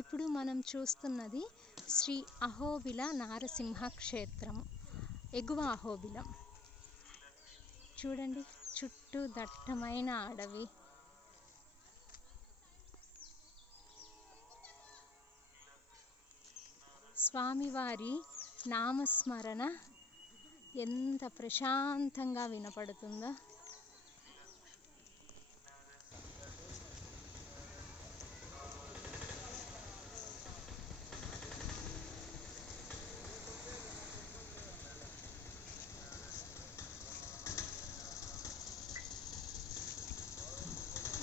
ఇప్పుడు మనం చూస్తున్నది శ్రీ అహోబిల నారసింహ క్షేత్రం, ఎగువ అహోబిలం. చూడండి, చుట్టూ దట్టమైన అడవి. స్వామివారి నామస్మరణ ఎంత ప్రశాంతంగా వినపడుతుందో.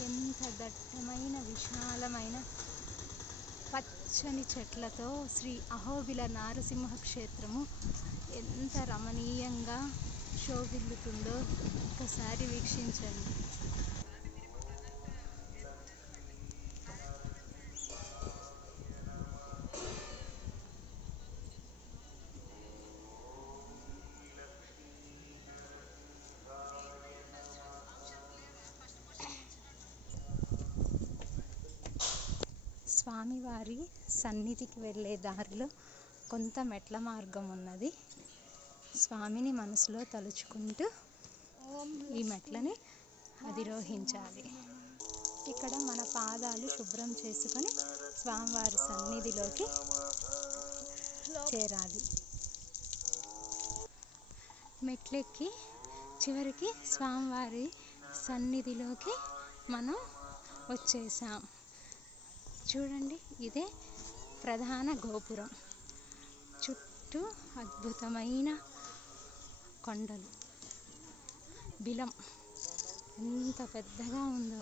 ఎంత దట్టమైన విశాలమైన పచ్చని చెట్లతో శ్రీ అహోబిల నారసింహ క్షేత్రము ఎంత రమణీయంగా శోభిల్లుతుందో ఒకసారి వీక్షించండి. స్వామివారి సన్నిధికి వెళ్ళే దారిలో కొంత మెట్ల మార్గం ఉన్నది. స్వామిని మనసులో తలుచుకుంటూ ఈ మెట్లని అధిరోహించాలి. ఇక్కడ మన పాదాలు శుభ్రం చేసుకొని స్వామివారి సన్నిధిలోకి చేరాలి. మెట్లెక్కి చివరికి స్వామివారి సన్నిధిలోకి మనం వచ్చేసాం. చూడండి, ఇదే ప్రధాన గోపురం. చుట్టూ అద్భుతమైన కొండలు. బిలం ఎంత పెద్దగా ఉందో.